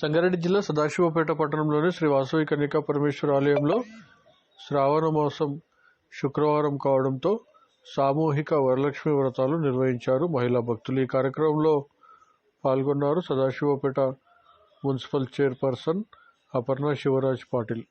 సంగారెడ్డి జిల్లా సదాశివపేట పట్టణంలోని శ్రీ వాసవి కన్యకా పరమేశ్వర ఆలయంలో శ్రావణ మాసం శుక్రవారం కావడంతో సామూహిక వరలక్ష్మి వ్రతాలు నిర్వహించారు మహిళా భక్తులు. ఈ కార్యక్రమంలో పాల్గొన్నారు సదాశివపేట మున్సిపల్ చైర్పర్సన్ అపర్ణ శివరాజ్ పాటిల్.